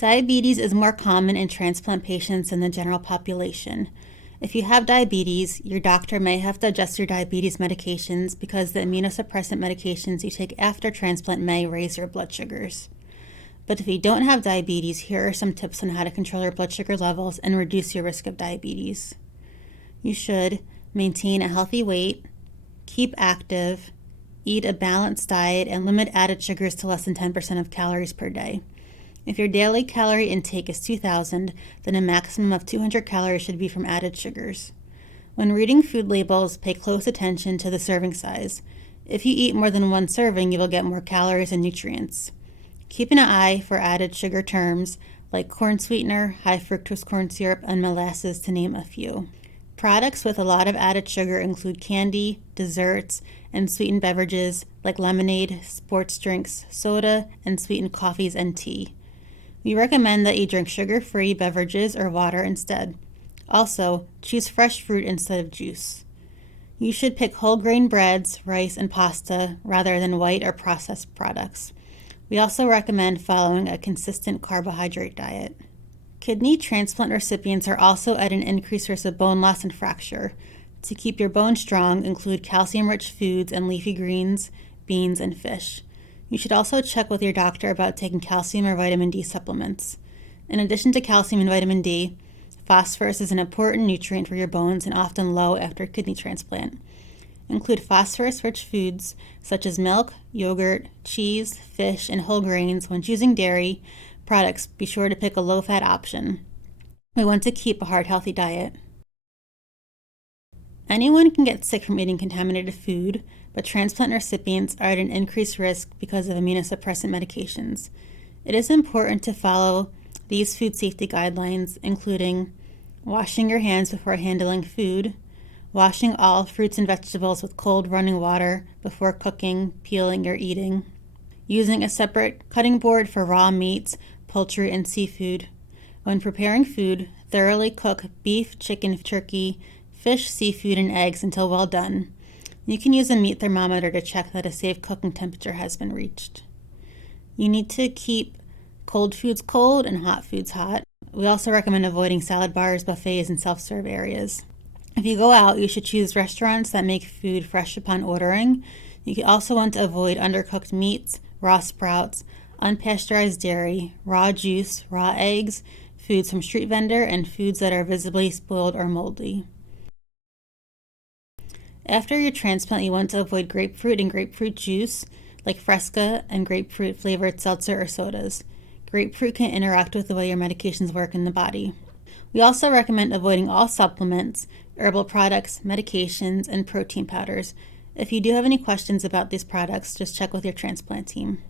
Diabetes is more common in transplant patients than the general population. If you have diabetes, your doctor may have to adjust your diabetes medications because the immunosuppressant medications you take after transplant may raise your blood sugars. But if you don't have diabetes, here are some tips on how to control your blood sugar levels and reduce your risk of diabetes. You should maintain a healthy weight, keep active, eat a balanced diet, and limit added sugars to less than 10% of calories per day. If your daily calorie intake is 2,000, then a maximum of 200 calories should be from added sugars. When reading food labels, pay close attention to the serving size. If you eat more than one serving, you will get more calories and nutrients. Keep an eye for added sugar terms like corn sweetener, high fructose corn syrup, and molasses, to name a few. Products with a lot of added sugar include candy, desserts, and sweetened beverages like lemonade, sports drinks, soda, and sweetened coffees and tea. We recommend that you drink sugar-free beverages or water instead. Also, choose fresh fruit instead of juice. You should pick whole grain breads, rice, and pasta rather than white or processed products. We also recommend following a consistent carbohydrate diet. Kidney transplant recipients are also at an increased risk of bone loss and fracture. To keep your bones strong, include calcium-rich foods and leafy greens, beans, and fish. You should also check with your doctor about taking calcium or vitamin D supplements. In addition to calcium and vitamin D, phosphorus is an important nutrient for your bones and often low after kidney transplant. Include phosphorus-rich foods such as milk, yogurt, cheese, fish, and whole grains. When choosing dairy products, be sure to pick a low-fat option. We want to keep a heart-healthy diet. Anyone can get sick from eating contaminated food, but transplant recipients are at an increased risk because of immunosuppressant medications. It is important to follow these food safety guidelines, including washing your hands before handling food, washing all fruits and vegetables with cold running water before cooking, peeling, or eating, using a separate cutting board for raw meats, poultry, and seafood. When preparing food, thoroughly cook beef, chicken, turkey, fish, seafood, and eggs until well done. You can use a meat thermometer to check that a safe cooking temperature has been reached. You need to keep cold foods cold and hot foods hot. We also recommend avoiding salad bars, buffets, and self-serve areas. If you go out, you should choose restaurants that make food fresh upon ordering. You also want to avoid undercooked meats, raw sprouts, unpasteurized dairy, raw juice, raw eggs, foods from street vendor, and foods that are visibly spoiled or moldy. After your transplant, you want to avoid grapefruit and grapefruit juice, like Fresca and grapefruit-flavored seltzer or sodas. Grapefruit can interact with the way your medications work in the body. We also recommend avoiding all supplements, herbal products, medications, and protein powders. If you do have any questions about these products, just check with your transplant team.